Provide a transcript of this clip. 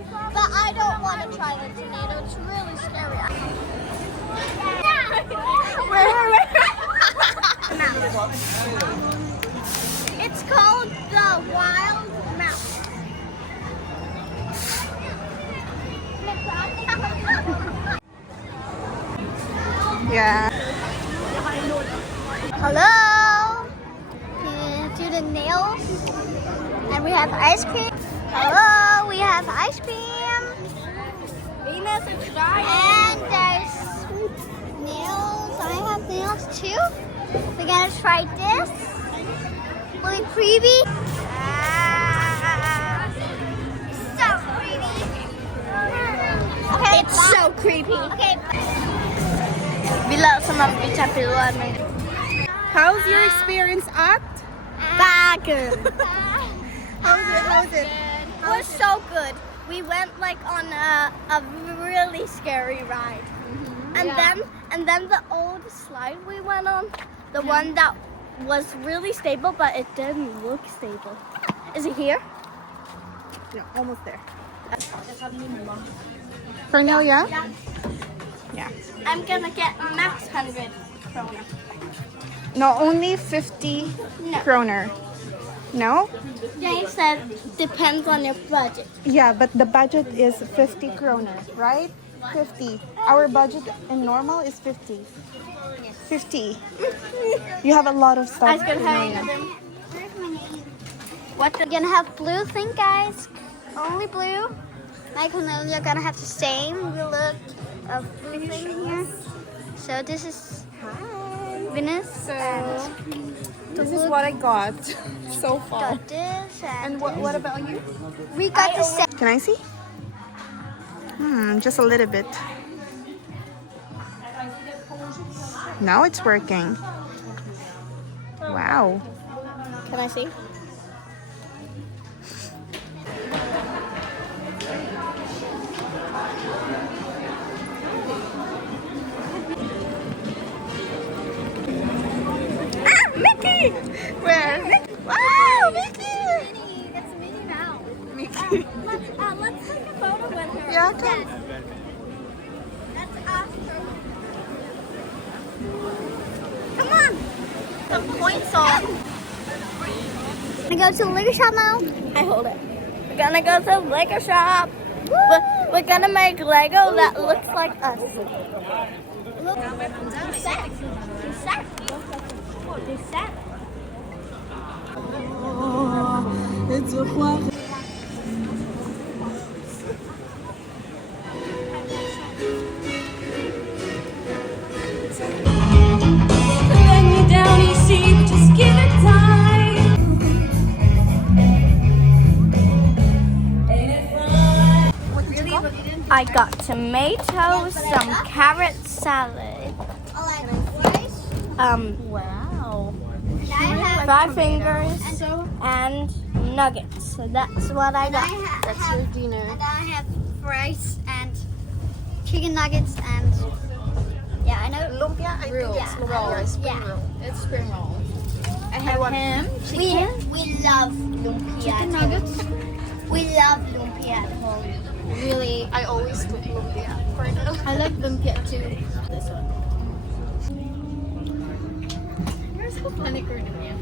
try. But I don't want to try the tornado. It's really scary. Wait. It's called the Wild Mouse. Yeah. Hello. Do the nails. And we have ice cream. Hello, we have ice cream. Venus is trying. And there's nails. I have nails too. We're gonna try this. Really creepy. So creepy. Okay, It's so creepy. Okay. Bila sa mga pichapiluan mo. How's your experience at? BAKKEN. How's it? It was so good. We went like on a really scary ride. And then the old slide we went on, the one that was really stable but it didn't look stable. Is it here? No, almost there. Cornelia? Yeah. I'm gonna get max 100 kroner. No, only 50 kroner. No? Jay said depends on your budget. Yeah, but the budget is 50 kroner, right? 50. Our budget in normal is 50. 50. You have a lot of stuff. Cornelia. What we're gonna have blue thing, guys. Only blue. Mike and Cornelia are gonna have the same look of blue thing here. So this is Venus. So, this is what I got so far. Got this And what about you? we got the same. Can I see? Just a little bit. Now it's working. Wow. Can I see? Mickey! Where? Wow, Mickey! That's Minnie Mouse. Mickey. Let's take a photo with her. Yeah, come. That's Oscar. Come on. Some points on. I go to the liquor shop now. I hold it. We're gonna go to the Lego shop. We're gonna make Lego that looks like us. Look. Set. Set. Set. I got tomatoes, some carrot salad, Wow. I have 5 fingers, and nuggets. So that's what I got. That's your dinner. And I have rice and chicken nuggets and yeah, I know. Lumpia, I think it's roll. Spring roll. It's spring roll. I have ham, chicken. We love lumpia. Chicken nuggets. We love lumpia at home. Really, I always cook lumpia for them. I like lumpia too. This one. You're so funny, Cornelia.